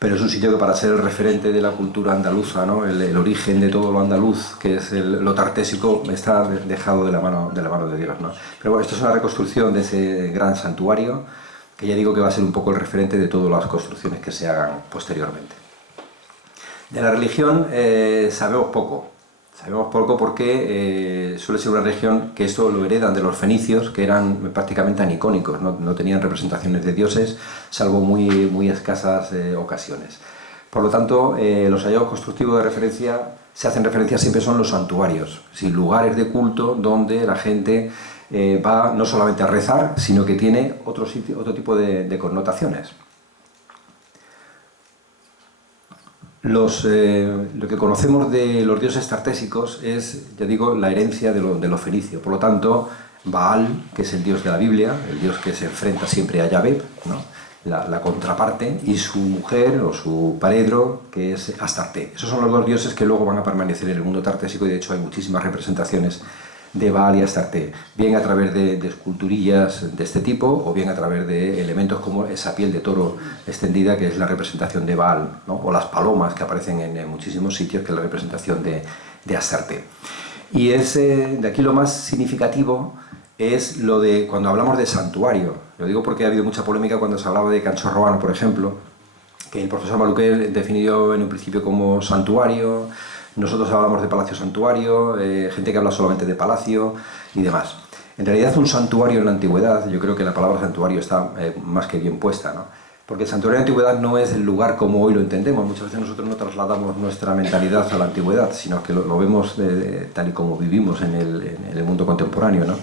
pero es un sitio que, para ser el referente de la cultura andaluza, ¿no?, el origen de todo lo andaluz, que es lo tartésico, está dejado de la mano de Dios, ¿no? Pero bueno, esto es una reconstrucción de ese gran santuario, que ya digo que va a ser un poco el referente de todas las construcciones que se hagan posteriormente. De la religión sabemos poco. Sabemos poco porque suele ser una religión que esto lo heredan de los fenicios, que eran prácticamente anicónicos, no tenían representaciones de dioses, salvo muy escasas ocasiones. Por lo tanto, los hallazgos constructivos de referencia, se hacen referencia siempre son los santuarios, lugares de culto donde la gente va no solamente a rezar, sino que tiene otro tipo de connotaciones. lo que conocemos de los dioses tartésicos es, ya digo, la herencia de lo fenicio. Por lo tanto, Baal, que es el dios de la Biblia, el dios que se enfrenta siempre a Yahvé, ¿no? La contraparte, y su mujer o su paredro, que es Astarte. Esos son los dos dioses que luego van a permanecer en el mundo tartésico, y de hecho hay muchísimas representaciones de Baal y Astarte, bien a través de esculturillas de este tipo, o bien a través de elementos como esa piel de toro extendida, que es la representación de Baal, ¿no? O las palomas que aparecen en muchísimos sitios, que es la representación de Astarte. Y de aquí lo más significativo es lo de cuando hablamos de santuario. Lo digo porque ha habido mucha polémica cuando se hablaba de Canchorroano, por ejemplo, que el profesor Maluquer definió en un principio como santuario. Nosotros hablamos de palacio santuario, gente que habla solamente de palacio y demás. En realidad, un santuario en la antigüedad, yo creo que la palabra santuario está más que bien puesta, ¿no? Porque el santuario en la antigüedad no es el lugar como hoy lo entendemos. Muchas veces nosotros no trasladamos nuestra mentalidad a la antigüedad, sino que lo vemos tal y como vivimos en el mundo contemporáneo, ¿no?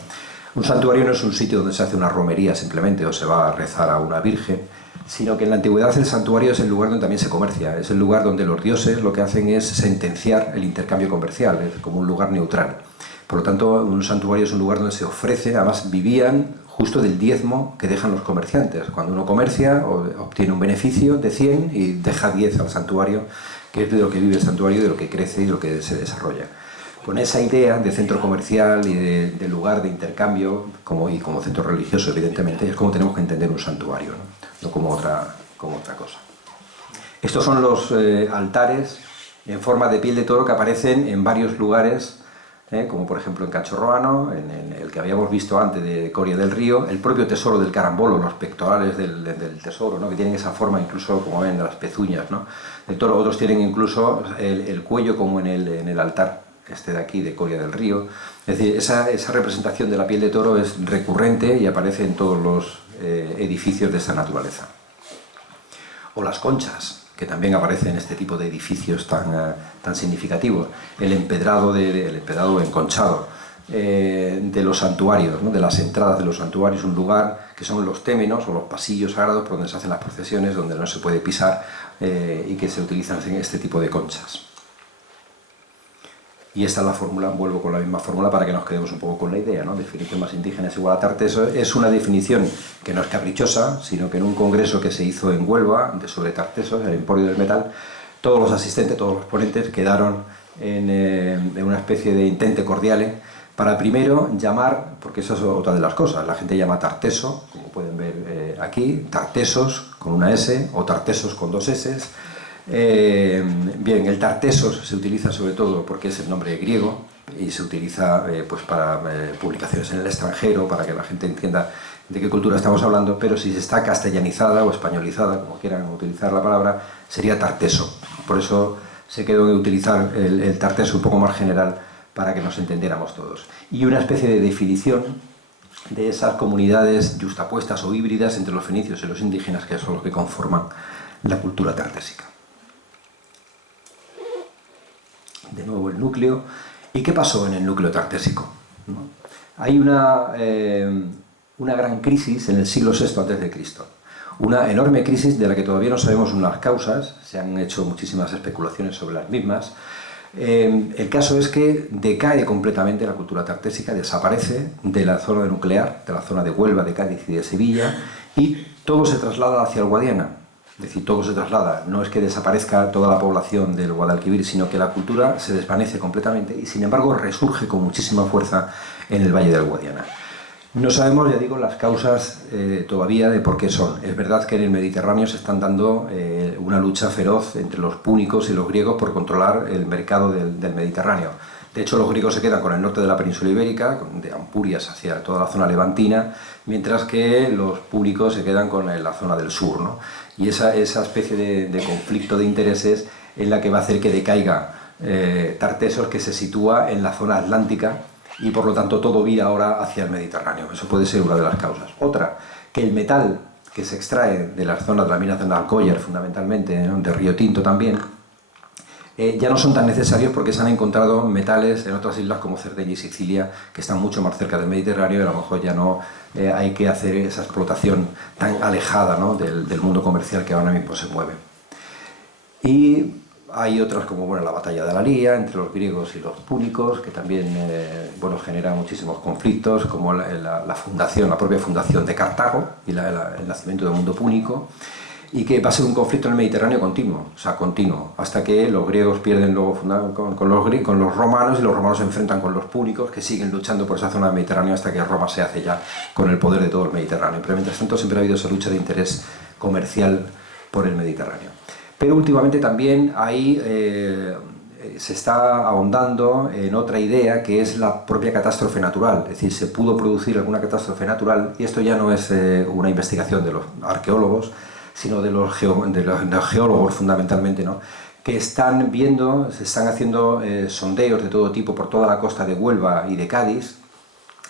Un santuario no es un sitio donde se hace una romería simplemente o se va a rezar a una virgen, sino que en la antigüedad el santuario es el lugar donde también se comercia, es el lugar donde los dioses lo que hacen es sentenciar el intercambio comercial, es como un lugar neutral. Por lo tanto, un santuario es un lugar donde se ofrece, además vivían justo del diezmo que dejan los comerciantes. Cuando uno comercia, obtiene un beneficio de 100 y deja 10 al santuario, que es de lo que vive el santuario, de lo que crece y de lo que se desarrolla. Con esa idea de centro comercial y de lugar de intercambio, como centro religioso, evidentemente, es como tenemos que entender un santuario, no como otra cosa. Estos son los altares en forma de piel de toro que aparecen en varios lugares, como por ejemplo en Canchorroano, en el que habíamos visto antes de Coria del Río, el propio tesoro del carambolo, los pectorales del tesoro, ¿no? Que tienen esa forma incluso, como ven, de las pezuñas, ¿no? del toro. Otros tienen incluso el cuello como en el altar de aquí, de Coria del Río. Es decir, esa representación de la piel de toro es recurrente y aparece en todos los edificios de esta naturaleza. O las conchas, que también aparecen en este tipo de edificios tan significativos. El empedrado enconchado de los santuarios, ¿no? De las entradas de los santuarios, un lugar que son los témenos o los pasillos sagrados por donde se hacen las procesiones, donde no se puede pisar y que se utilizan en este tipo de conchas. Y esta es la fórmula, vuelvo con la misma fórmula para que nos quedemos un poco con la idea, ¿no? Definición más indígena es igual a tarteso. Es una definición que no es caprichosa, sino que en un congreso que se hizo en Huelva sobre tartesos, el Emporio del Metal, todos los asistentes, todos los ponentes quedaron en una especie de intente cordiale para primero llamar, porque eso es otra de las cosas, la gente llama tarteso, como pueden ver aquí, tartesos con una S o tartesos con dos S. Bien, el tartesos se utiliza sobre todo porque es el nombre griego y se utiliza pues para publicaciones en el extranjero, para que la gente entienda de qué cultura estamos hablando, pero si está castellanizada o españolizada, como quieran utilizar la palabra, sería tarteso. Por eso se quedó en utilizar el tarteso un poco más general para que nos entendiéramos todos. Y una especie de definición de esas comunidades yuxtapuestas o híbridas entre los fenicios y los indígenas, que son los que conforman la cultura tartésica. De nuevo el núcleo. ¿Y qué pasó en el núcleo tartésico? ¿No? Hay una gran crisis en el siglo VI a.C., una enorme crisis de la que todavía no sabemos unas causas, se han hecho muchísimas especulaciones sobre las mismas. El caso es que decae completamente la cultura tartésica, desaparece de la zona nuclear, de la zona de Huelva, de Cádiz y de Sevilla, y todo se traslada hacia el Guadiana. Es decir, todo se traslada, no es que desaparezca toda la población del Guadalquivir, sino que la cultura se desvanece completamente y sin embargo resurge con muchísima fuerza en el Valle del Guadiana. No sabemos, ya digo, las causas todavía de por qué son. Es verdad que en el Mediterráneo se están dando una lucha feroz entre los púnicos y los griegos por controlar el mercado del Mediterráneo. De hecho, los griegos se quedan con el norte de la península ibérica, de Ampurias hacia toda la zona levantina, mientras que los púnicos se quedan con la zona del sur, ¿no? Y esa especie de conflicto de intereses es la que va a hacer que decaiga Tartesos, que se sitúa en la zona atlántica, y por lo tanto todo vira ahora hacia el Mediterráneo. Eso puede ser una de las causas. Otra, que el metal que se extrae de las zonas de las minas de Narcoyer, fundamentalmente, de Río Tinto también, ya no son tan necesarios porque se han encontrado metales en otras islas como Cerdeña y Sicilia, que están mucho más cerca del Mediterráneo, y a lo mejor ya no hay que hacer esa explotación tan alejada, ¿no?, del mundo comercial que ahora mismo se mueve. Y Hay otras como bueno, la batalla de Alía entre los griegos y los púnicos, que también bueno, genera muchísimos conflictos, como la fundación, la propia fundación de Cartago y el nacimiento del mundo púnico, y que va a ser un conflicto en el Mediterráneo continuo, o sea, continuo, hasta que los griegos pierden luego con los romanos, y los romanos se enfrentan con los púnicos, que siguen luchando por esa zona del Mediterráneo hasta que Roma se hace ya con el poder de todo el Mediterráneo. Pero mientras tanto siempre ha habido esa lucha de interés comercial por el Mediterráneo. Pero últimamente también se está ahondando en otra idea, que es la propia catástrofe natural. Es decir, se pudo producir alguna catástrofe natural, y esto ya no es una investigación de los arqueólogos, sino de los geólogos fundamentalmente, ¿no? Que están viendo, se están haciendo sondeos de todo tipo por toda la costa de Huelva y de Cádiz,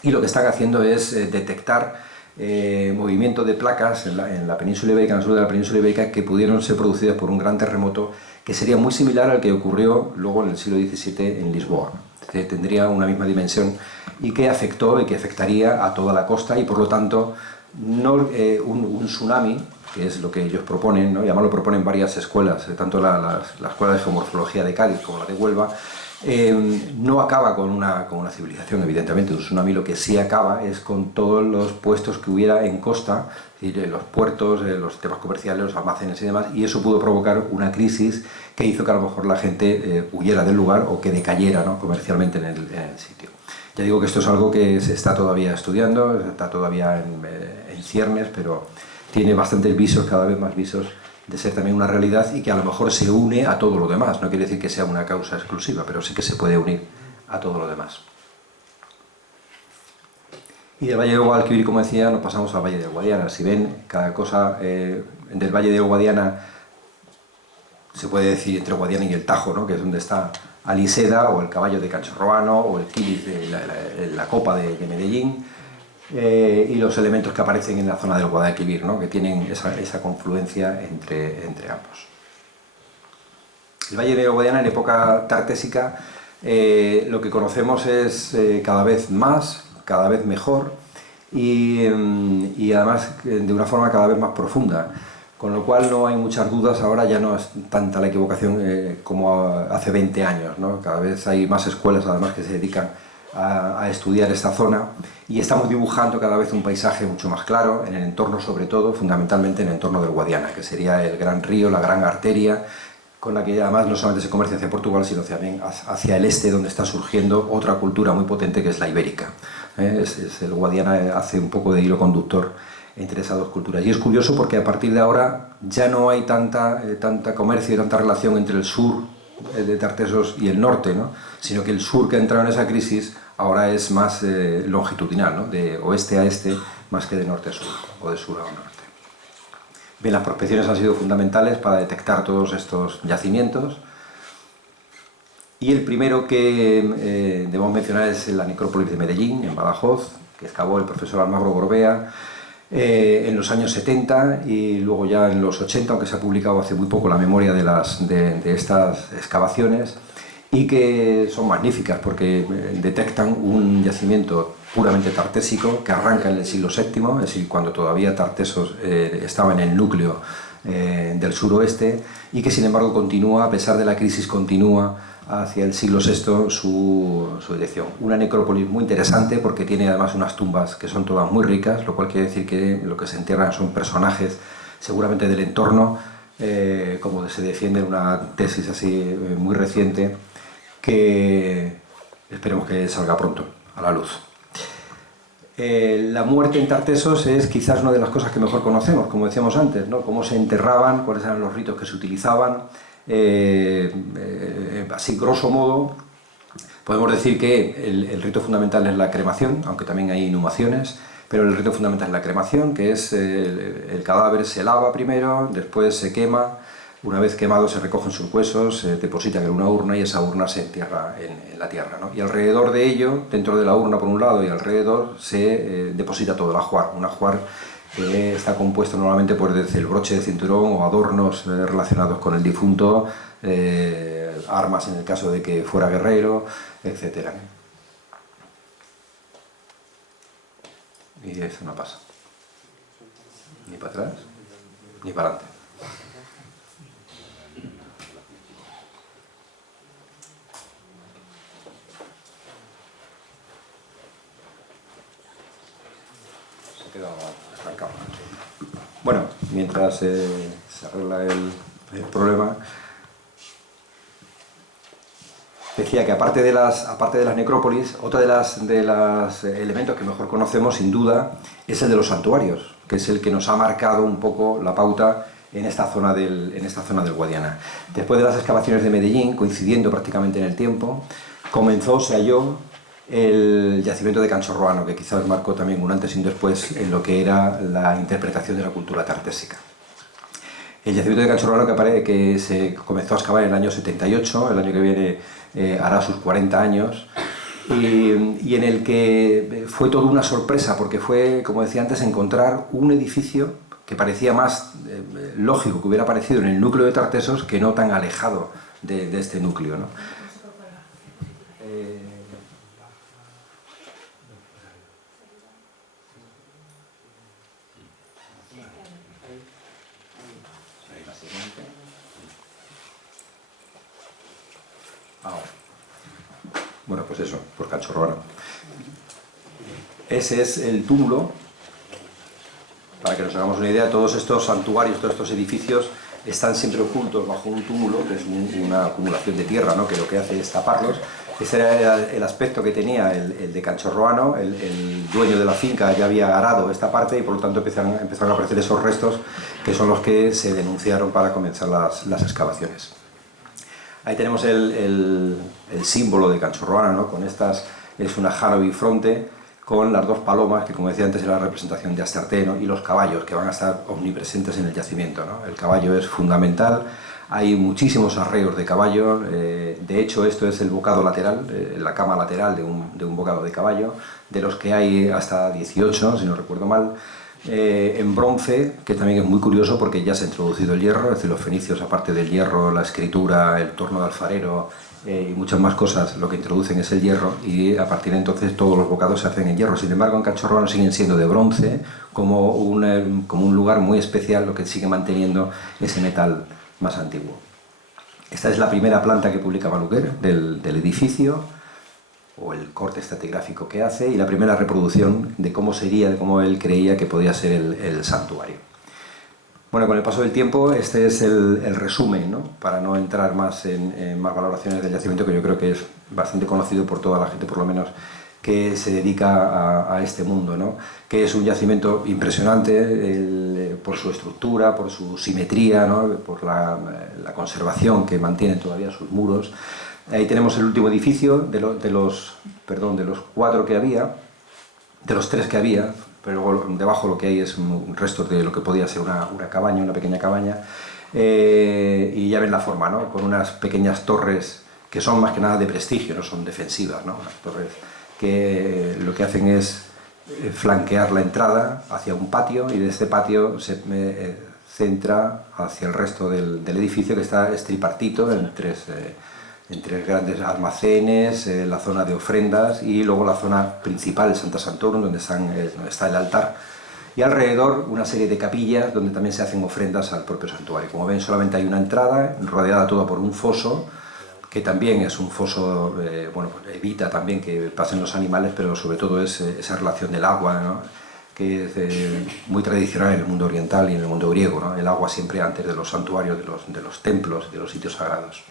y lo que están haciendo es detectar movimiento de placas en la península ibérica, en el sur de la península ibérica, que pudieron ser producidas por un gran terremoto que sería muy similar al que ocurrió luego en el siglo XVII en Lisboa. Tendría una misma dimensión y que afectó y que afectaría a toda la costa, y por lo tanto no un tsunami, que es lo que ellos proponen, ¿no? Y además lo proponen varias escuelas, tanto la Escuela de Geomorfología de Cádiz como la de Huelva. No acaba con una civilización, evidentemente. Un tsunami lo que sí acaba es con todos los puestos que hubiera en costa, es decir, los puertos, los sistemas comerciales, los almacenes y demás, y eso pudo provocar una crisis que hizo que a lo mejor la gente huyera del lugar o que decayera, ¿no?, comercialmente en el sitio. Ya digo que esto es algo que se está todavía estudiando, está todavía en ciernes, pero tiene bastantes visos, cada vez más visos, de ser también una realidad, y que a lo mejor se une a todo lo demás. No quiere decir que sea una causa exclusiva, pero sí que se puede unir a todo lo demás. Y del Valle del Guadalquivir, como decía, nos pasamos al Valle del Guadiana. Si ven, cada cosa del Valle del Guadiana, se puede decir entre Guadiana y el Tajo, ¿no?, que es donde está Aliseda, o el caballo de Canchorroano, o el Quiliz de la Copa de Medellín, y los elementos que aparecen en la zona del Guadalquivir, ¿no?, que tienen esa confluencia entre ambos. El Valle del Guadiana, en época tartésica, lo que conocemos es cada vez más, cada vez mejor, y además de una forma cada vez más profunda, con lo cual no hay muchas dudas. Ahora ya no es tanta la equivocación como hace 20 años, ¿no? Cada vez hay más escuelas además que se dedican a estudiar esta zona, y estamos dibujando cada vez un paisaje mucho más claro en el entorno, sobre todo, fundamentalmente en el entorno del Guadiana, que sería el gran río, la gran arteria, con la que además no solamente se comercia hacia Portugal, sino también hacia el este, donde está surgiendo otra cultura muy potente, que es la ibérica. El Guadiana hace un poco de hilo conductor entre esas dos culturas. Y es curioso porque a partir de ahora ya no hay tanta comercio y tanta relación entre el sur de Tartesos y el norte, ¿no?, sino que el sur, que ha entrado en esa crisis, ahora es más longitudinal, ¿no?, de oeste a este, más que de norte a sur, o de sur a norte. Bien, las prospecciones han sido fundamentales para detectar todos estos yacimientos, y el primero que debemos mencionar es la necrópolis de Medellín, en Badajoz, que excavó el profesor Almagro Gorbea en los años 70, y luego ya en los 80, aunque se ha publicado hace muy poco la memoria de estas excavaciones, y que son magníficas porque detectan un yacimiento puramente tartésico que arranca en el siglo VII, es decir, cuando todavía Tartesos estaba en el núcleo del suroeste, y que sin embargo continúa, a pesar de la crisis, continúa hacia el siglo VI su dirección. Una necrópolis muy interesante porque tiene además unas tumbas que son todas muy ricas, lo cual quiere decir que lo que se entierran son personajes seguramente del entorno, como se defiende en una tesis así muy reciente, que esperemos que salga pronto a la luz. La muerte en Tartesos es quizás una de las cosas que mejor conocemos, como decíamos antes, ¿no?, cómo se enterraban, cuáles eran los ritos que se utilizaban. Así, grosso modo, podemos decir que el rito fundamental es la cremación, aunque también hay inhumaciones, pero el rito fundamental es la cremación, que es el cadáver se lava primero, después se quema. Una vez quemado se recogen sus huesos, se depositan en una urna, y esa urna se entierra en la tierra, ¿no? Y alrededor de ello, dentro de la urna por un lado y alrededor, se deposita todo el ajuar. Un ajuar que está compuesto normalmente por desde el broche de cinturón o adornos relacionados con el difunto, armas en el caso de que fuera guerrero, etc. Y eso no pasa. Ni para atrás, ni para adelante. se queda estancado. Bueno, mientras se arregla el problema, decía que aparte de las necrópolis, otro de los elementos que mejor conocemos, sin duda, es el de los santuarios, que es el que nos ha marcado un poco la pauta en esta zona del Guadiana. Después de las excavaciones de Medellín, coincidiendo prácticamente en el tiempo, se halló el yacimiento de Canchorroano, que quizás marcó también un antes y un después en lo que era la interpretación de la cultura tartésica. El yacimiento de Canchorroano que se comenzó a excavar en el año 78, el año que viene hará sus 40 años, y en el que fue toda una sorpresa, porque fue, como decía antes, encontrar un edificio que parecía más lógico que hubiera aparecido en el núcleo de Tartesos que no tan alejado de este núcleo, ¿no? Bueno, pues eso, por Canchorroano. Ese es el túmulo. Para que nos hagamos una idea, todos estos santuarios, todos estos edificios están siempre ocultos bajo un túmulo, que es una acumulación de tierra, ¿no?, que lo que hace es taparlos. Ese era el aspecto que tenía el de Canchorroano. El dueño de la finca ya había arado esta parte y por lo tanto empezaron a aparecer esos restos, que son los que se denunciaron para comenzar las excavaciones. Ahí tenemos el símbolo de Canchorroano, ¿no?, con estas, es una jano bifronte, con las dos palomas, que como decía antes era la representación de Astarte, ¿no?, y los caballos, que van a estar omnipresentes en el yacimiento, ¿no? El caballo es fundamental, hay muchísimos arreos de caballo, de hecho esto es el bocado lateral, la cama lateral de un bocado de caballo, de los que hay hasta 18, si no recuerdo mal, en bronce, que también es muy curioso porque ya se ha introducido el hierro, es decir, los fenicios, aparte del hierro, la escritura, el torno de alfarero y muchas más cosas, lo que introducen es el hierro, y a partir de entonces todos los bocados se hacen en hierro. Sin embargo, en Canchorroano siguen siendo de bronce, como un lugar muy especial, lo que sigue manteniendo ese metal más antiguo. Esta es la primera planta que publica Maluquer del edificio, o el corte estratigráfico que hace, y la primera reproducción de cómo sería, de cómo él creía que podía ser el santuario. Bueno, con el paso del tiempo, este es el resumen, ¿no?, para no entrar más en más valoraciones del yacimiento, que yo creo que es bastante conocido por toda la gente, por lo menos, que se dedica a este mundo, ¿no?, que es un yacimiento impresionante por su estructura, por su simetría, ¿no?, por la conservación que mantienen todavía sus muros. Ahí tenemos el último edificio de los 4 que había, de los 3 que había, pero luego debajo lo que hay es un resto de lo que podía ser una cabaña, una pequeña cabaña, y ya ven la forma, ¿no?, con unas pequeñas torres que son más que nada de prestigio, no son defensivas, ¿no?, unas torres que lo que hacen es flanquear la entrada hacia un patio, y de este patio se centra hacia el resto del edificio, que está tripartito en tres grandes almacenes, la zona de ofrendas y luego la zona principal, el Santa Santorum, donde está el altar, y alrededor una serie de capillas donde también se hacen ofrendas al propio santuario. Como ven, solamente hay una entrada, rodeada toda por un foso, que también es un foso, bueno, evita también que pasen los animales, pero sobre todo es esa relación del agua, ¿no?, que es muy tradicional en el mundo oriental y en el mundo griego, ¿no?, el agua siempre antes de los santuarios, de los templos, de los sitios sagrados.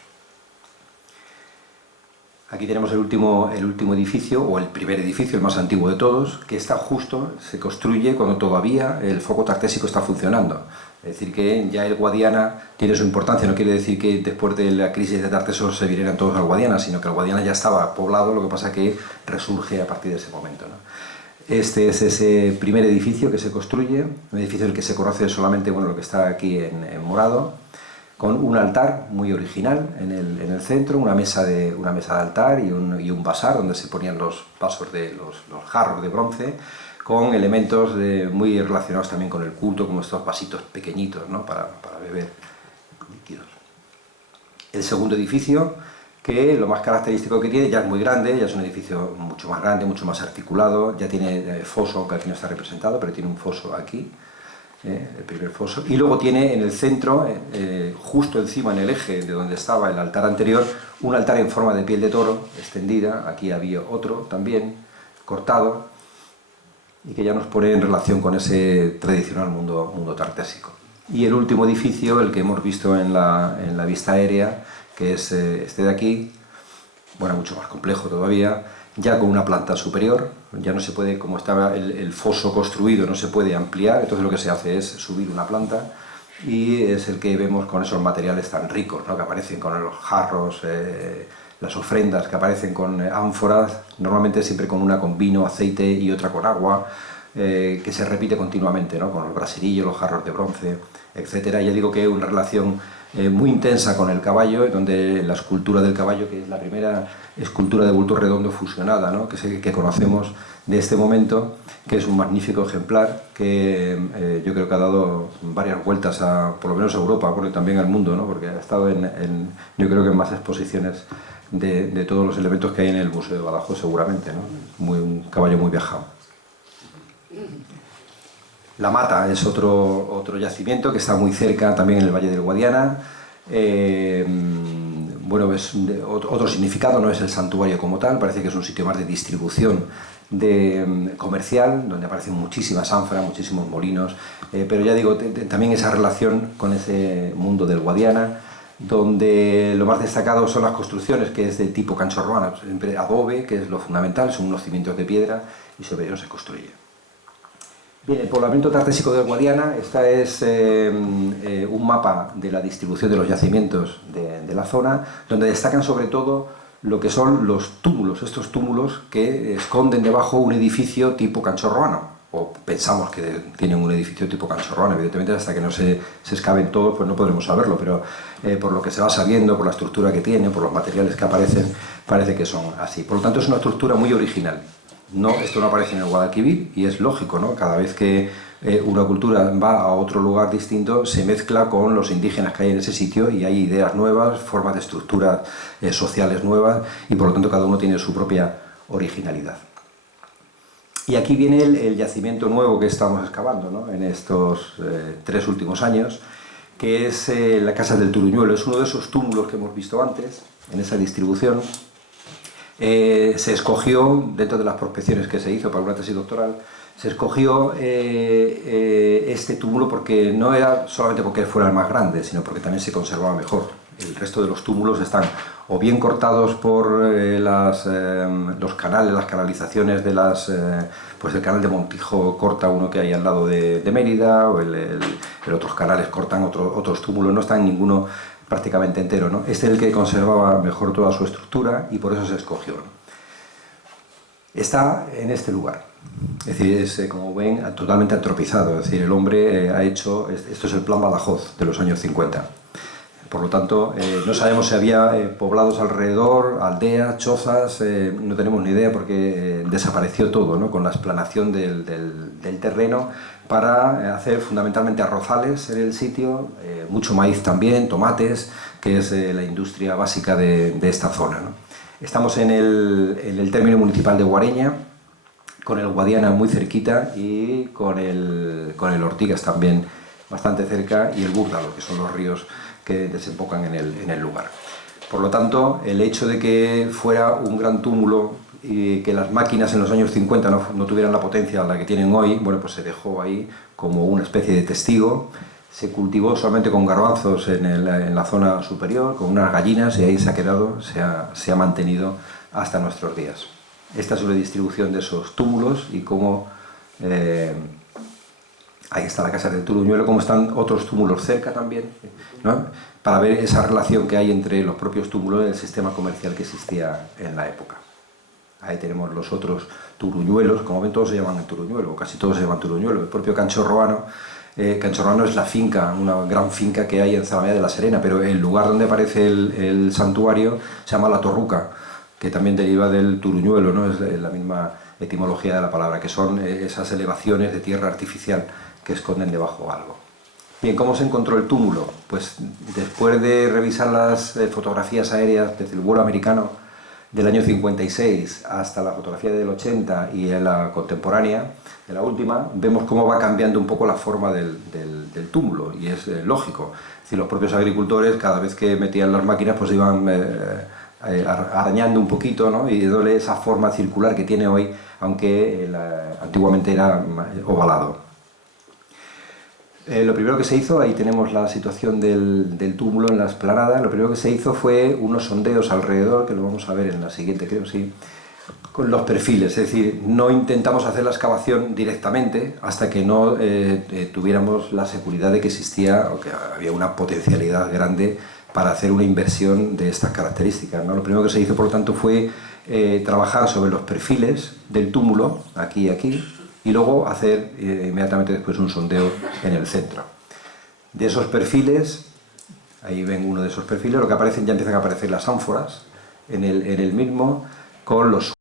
Aquí tenemos el último edificio, o el primer edificio, el más antiguo de todos, que está justo, se construye cuando todavía el foco tartésico está funcionando. Es decir, que ya el Guadiana tiene su importancia. No quiere decir que después de la crisis de Tartesos se vinieran todos al Guadiana, sino que el Guadiana ya estaba poblado, lo que pasa que resurge a partir de ese momento, ¿no? Este es ese primer edificio que se construye, un edificio del que se conoce solamente, bueno, lo que está aquí en morado, con un altar muy original en el centro, una mesa de altar y un vasar donde se ponían los vasos de los jarros de bronce, con elementos muy relacionados también con el culto, como estos vasitos pequeñitos, ¿no?, para beber líquidos. El segundo edificio, que lo más característico que tiene, ya es muy grande, ya es un edificio mucho más grande, mucho más articulado, ya tiene foso, aunque aquí no está representado, pero tiene un foso aquí, el primer foso, y luego tiene en el centro, justo encima en el eje de donde estaba el altar anterior, un altar en forma de piel de toro extendida. Aquí había otro también cortado, y que ya nos pone en relación con ese tradicional mundo tartésico. Y el último edificio, el que hemos visto en la vista aérea, que es este de aquí, bueno, mucho más complejo todavía, ya con una planta superior, ya no se puede, como estaba el foso construido, no se puede ampliar, entonces lo que se hace es subir una planta, y es el que vemos con esos materiales tan ricos, ¿no?, que aparecen con los jarros, las ofrendas que aparecen con ánforas, normalmente siempre con una con vino, aceite y otra con agua, que se repite continuamente, ¿no?, con los braserillos, los jarros de bronce, etcétera. Ya digo que hay una relación muy intensa con el caballo, donde la escultura del caballo, que es la primera escultura de bulto redondo fusionada, ¿no?, que conocemos de este momento, que es un magnífico ejemplar que yo creo que ha dado varias vueltas por lo menos a Europa, bueno, y también al mundo, ¿no?, porque ha estado yo creo que en más exposiciones de todos los elementos que hay en el Museo de Badajoz, seguramente, ¿no? Un caballo muy viajado. La Mata es otro yacimiento que está muy cerca, también en el Valle del Guadiana. Bueno, es otro significado, no es el santuario como tal, parece que es un sitio más de distribución comercial, donde aparecen muchísimas ánforas, muchísimos molinos, pero ya digo, también esa relación con ese mundo del Guadiana, donde lo más destacado son las construcciones, que es de tipo canchorroana, siempre adobe, que es lo fundamental, son unos cimientos de piedra y sobre ellos se construye. Bien, el poblamiento tartésico del Guadiana, esta es un mapa de la distribución de los yacimientos de la zona, donde destacan sobre todo lo que son los túmulos, estos túmulos que esconden debajo un edificio tipo canchorroano, o pensamos que tienen un edificio tipo canchorroano, evidentemente hasta que no se excaven todos pues no podremos saberlo, pero por lo que se va sabiendo, por la estructura que tiene, por los materiales que aparecen, parece que son así. Por lo tanto es una estructura muy original. No, esto no aparece en el Guadalquivir y es lógico, ¿no? Cada vez que una cultura va a otro lugar distinto se mezcla con los indígenas que hay en ese sitio y hay ideas nuevas, formas de estructuras sociales nuevas y por lo tanto cada uno tiene su propia originalidad. Y aquí viene el yacimiento nuevo que estamos excavando, ¿no?, en estos 3 últimos años, que es la Casa del Turuñuelo. Es uno de esos túmulos que hemos visto antes en esa distribución. Se escogió, dentro de las prospecciones que se hizo para una tesis doctoral, se escogió este túmulo porque no era solamente porque fuera el más grande, sino porque también se conservaba mejor. El resto de los túmulos están o bien cortados por los canales, las canalizaciones de pues el canal de Montijo corta uno que hay al lado de Mérida, o otros canales cortan otros túmulos, no están ninguno prácticamente entero, ¿no? Este es el que conservaba mejor toda su estructura y por eso se escogió, ¿no? Está en este lugar, es decir, es, como ven, totalmente antropizado, es decir, el hombre ha hecho, esto es el plan Badajoz de los años 50, por lo tanto, no sabemos si había poblados alrededor, aldeas, chozas, no tenemos ni idea porque desapareció todo, ¿no?, con la explanación del terreno para hacer fundamentalmente arrozales en el sitio, mucho maíz también, tomates, que es la industria básica de esta zona, ¿no? Estamos en el término municipal de Guareña, con el Guadiana muy cerquita y con el Ortigas también bastante cerca, y el Búrdalo, que son los ríos que desembocan en el lugar. Por lo tanto, el hecho de que fuera un gran túmulo y que las máquinas en los años 50 no tuvieran la potencia a la que tienen hoy, bueno, pues se dejó ahí como una especie de testigo. Se cultivó solamente con garbanzos en la zona superior, con unas gallinas, y ahí se ha quedado, se ha mantenido hasta nuestros días. Esta es una distribución de esos túmulos y cómo... ahí está la Casa del Turuñuelo, como están otros túmulos cerca también, ¿no?, para ver esa relación que hay entre los propios túmulos y el sistema comercial que existía en la época. Ahí tenemos los otros turuñuelos, como ven todos se llaman Turuñuelo, o casi todos se llaman Turuñuelo. El propio Canchorroano, Canchorroano es la finca, una gran finca que hay en Zalamea de la Serena, pero el lugar donde aparece el santuario se llama La Torruca, que también deriva del Turuñuelo, ¿no?, es la misma etimología de la palabra, que son esas elevaciones de tierra artificial que esconden debajo algo. Bien, ¿cómo se encontró el túmulo? Pues después de revisar las fotografías aéreas desde el vuelo americano del año 56 hasta la fotografía del 80 y en la contemporánea, en la última, vemos cómo va cambiando un poco la forma del túmulo, y es lógico. Es decir, los propios agricultores, cada vez que metían las máquinas, pues iban arañando un poquito, ¿no? Y dándole esa forma circular que tiene hoy, aunque antiguamente era ovalado. Lo primero que se hizo, ahí tenemos la situación del túmulo en la explanada, lo primero que se hizo fue unos sondeos alrededor, que lo vamos a ver en la siguiente, creo, sí, con los perfiles, es decir, no intentamos hacer la excavación directamente hasta que no tuviéramos la seguridad de que existía o que había una potencialidad grande para hacer una inversión de estas características, ¿no? Lo primero que se hizo, por lo tanto, fue trabajar sobre los perfiles del túmulo, aquí y aquí, y luego hacer inmediatamente después un sondeo en el centro. De esos perfiles, ahí ven uno de esos perfiles, lo que aparecen, ya empiezan a aparecer las ánforas en el mismo, con los